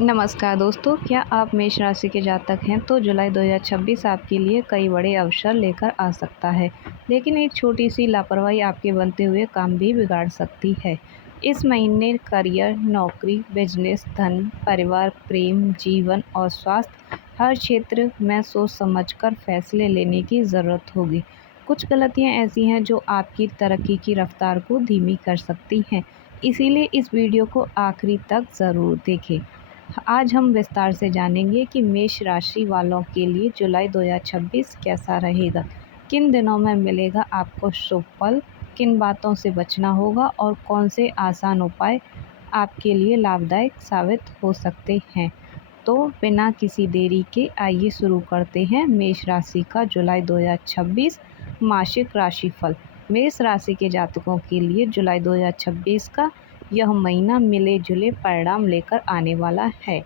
नमस्कार दोस्तों, क्या आप मेष राशि के जातक हैं तो जुलाई 2026 आपके लिए कई बड़े अवसर लेकर आ सकता है, लेकिन एक छोटी सी लापरवाही आपके बनते हुए काम भी बिगाड़ सकती है। इस महीने करियर, नौकरी, बिजनेस, धन, परिवार, प्रेम, जीवन और स्वास्थ्य हर क्षेत्र में सोच समझकर फैसले लेने की ज़रूरत होगी। कुछ गलतियां ऐसी हैं जो आपकी तरक्की की रफ्तार को धीमी कर सकती हैं, इसीलिए इस वीडियो को आखिरी तक ज़रूर देखें। आज हम विस्तार से जानेंगे कि मेष राशि वालों के लिए जुलाई 2026 कैसा रहेगा, किन दिनों में मिलेगा आपको शुभ फल, किन बातों से बचना होगा और कौन से आसान उपाय आपके लिए लाभदायक साबित हो सकते हैं। तो बिना किसी देरी के आइए शुरू करते हैं मेष राशि का जुलाई 2026 मासिक राशिफल। मेष राशि के जातकों के लिए जुलाई 2026 का यह महीना मिले जुले परिणाम लेकर आने वाला है।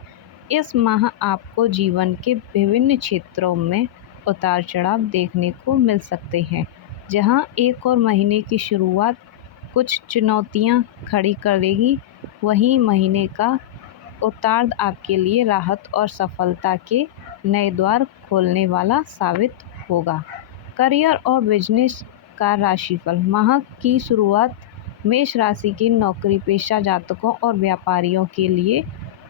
इस माह आपको जीवन के विभिन्न क्षेत्रों में उतार चढ़ाव देखने को मिल सकते हैं। जहां एक और महीने की शुरुआत कुछ चुनौतियां खड़ी करेगी, वहीं महीने का उत्तरार्ध आपके लिए राहत और सफलता के नए द्वार खोलने वाला साबित होगा। करियर और बिजनेस का राशिफल। माह की शुरुआत मेष राशि के नौकरी पेशा जातकों और व्यापारियों के लिए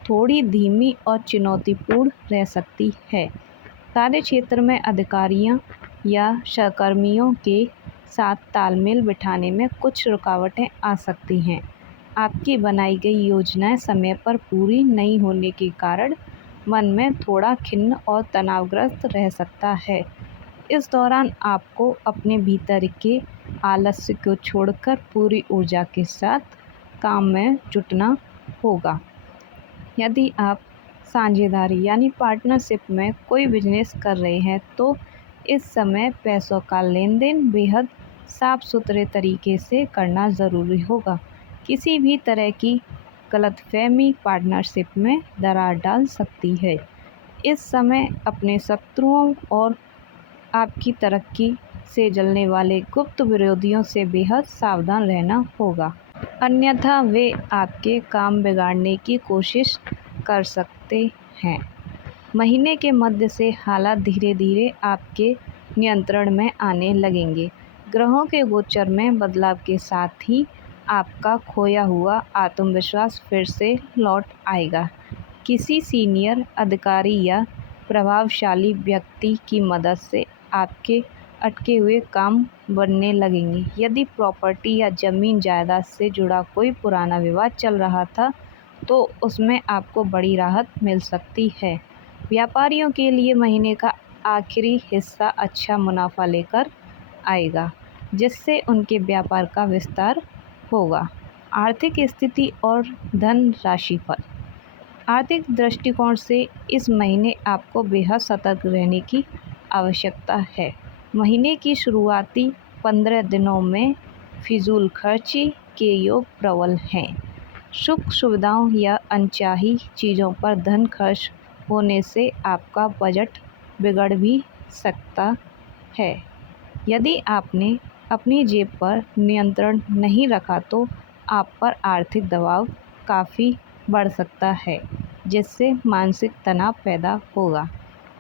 थोड़ी धीमी और चुनौतीपूर्ण रह सकती है। कार्य क्षेत्र में अधिकारियों या सहकर्मियों के साथ तालमेल बिठाने में कुछ रुकावटें आ सकती हैं। आपकी बनाई गई योजनाएं समय पर पूरी नहीं होने के कारण मन में थोड़ा खिन्न और तनावग्रस्त रह सकता है। इस दौरान आपको अपने भीतर के आलस्य को छोड़कर पूरी ऊर्जा के साथ काम में जुटना होगा। यदि आप साझेदारी यानी पार्टनरशिप में कोई बिजनेस कर रहे हैं तो इस समय पैसों का लेन देन बेहद साफ सुथरे तरीके से करना ज़रूरी होगा। किसी भी तरह की गलतफहमी पार्टनरशिप में दरार डाल सकती है। इस समय अपने शत्रुओं और आपकी तरक्की से जलने वाले गुप्त विरोधियों से बेहद सावधान रहना होगा, अन्यथा वे आपके काम बिगाड़ने की कोशिश कर सकते हैं। महीने के मध्य से हालात धीरे धीरे आपके नियंत्रण में आने लगेंगे। ग्रहों के गोचर में बदलाव के साथ ही आपका खोया हुआ आत्मविश्वास फिर से लौट आएगा। किसी सीनियर अधिकारी या प्रभावशाली व्यक्ति की मदद से आपके अटके हुए काम बनने लगेंगे। यदि प्रॉपर्टी या ज़मीन जायदाद से जुड़ा कोई पुराना विवाद चल रहा था तो उसमें आपको बड़ी राहत मिल सकती है। व्यापारियों के लिए महीने का आखिरी हिस्सा अच्छा मुनाफा लेकर आएगा, जिससे उनके व्यापार का विस्तार होगा। आर्थिक स्थिति और धन राशिफल। आर्थिक दृष्टिकोण से इस महीने आपको बेहद सतर्क रहने की आवश्यकता है। महीने की शुरुआती 15 दिनों में फिजूल खर्ची के योग प्रबल हैं। सुख सुविधाओं या अनचाही चीज़ों पर धन खर्च होने से आपका बजट बिगड़ भी सकता है। यदि आपने अपनी जेब पर नियंत्रण नहीं रखा तो आप पर आर्थिक दबाव काफ़ी बढ़ सकता है, जिससे मानसिक तनाव पैदा होगा।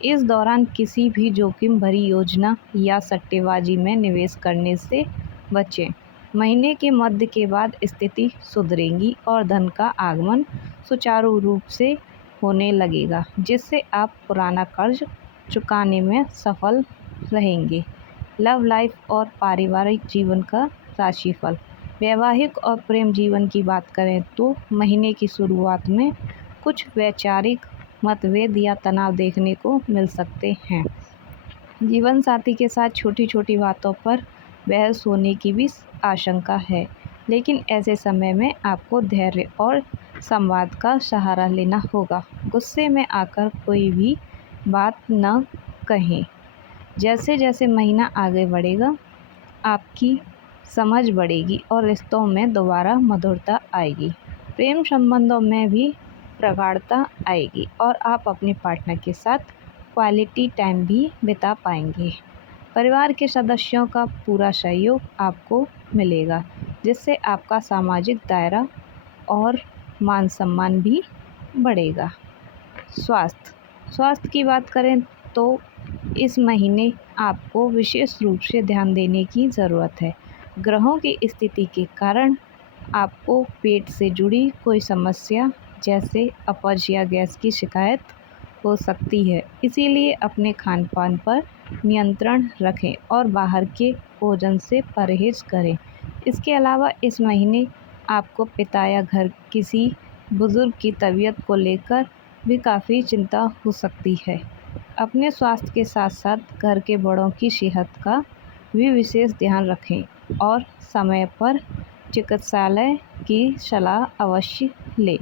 इस दौरान किसी भी जोखिम भरी योजना या सट्टेबाजी में निवेश करने से बचें। महीने के मध्य के बाद स्थिति सुधरेगी और धन का आगमन सुचारू रूप से होने लगेगा, जिससे आप पुराना कर्ज चुकाने में सफल रहेंगे। लव लाइफ और पारिवारिक जीवन का राशिफल। वैवाहिक और प्रेम जीवन की बात करें तो महीने की शुरुआत में कुछ वैचारिक मतभेद या तनाव देखने को मिल सकते हैं। जीवन साथी के साथ छोटी छोटी बातों पर बहस होने की भी आशंका है, लेकिन ऐसे समय में आपको धैर्य और संवाद का सहारा लेना होगा। गुस्से में आकर कोई भी बात न कहें। जैसे जैसे महीना आगे बढ़ेगा आपकी समझ बढ़ेगी और रिश्तों में दोबारा मधुरता आएगी। प्रेम संबंधों में भी प्रगाढ़ता आएगी और आप अपने पार्टनर के साथ क्वालिटी टाइम भी बिता पाएंगे। परिवार के सदस्यों का पूरा सहयोग आपको मिलेगा, जिससे आपका सामाजिक दायरा और मान सम्मान भी बढ़ेगा। स्वास्थ्य की बात करें तो इस महीने आपको विशेष रूप से ध्यान देने की ज़रूरत है। ग्रहों की स्थिति के कारण आपको पेट से जुड़ी कोई समस्या जैसे अपच या गैस की शिकायत हो सकती है, इसीलिए अपने खान पान पर नियंत्रण रखें और बाहर के भोजन से परहेज करें। इसके अलावा इस महीने आपको पिता या घर किसी बुज़ुर्ग की तबीयत को लेकर भी काफ़ी चिंता हो सकती है। अपने स्वास्थ्य के साथ साथ घर के बड़ों की सेहत का भी विशेष ध्यान रखें और समय पर चिकित्सालय की सलाह अवश्य लें।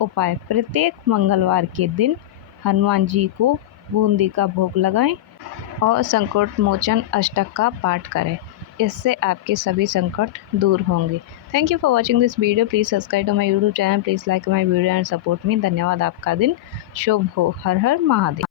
उपाय: प्रत्येक मंगलवार के दिन हनुमान जी को बूंदी का भोग लगाएं और संकट मोचन अष्टक का पाठ करें। इससे आपके सभी संकट दूर होंगे। Thank you for watching this video. Please subscribe to my YouTube channel. Please like my video and support me. धन्यवाद। आपका दिन शुभ हो। हर हर महादेव।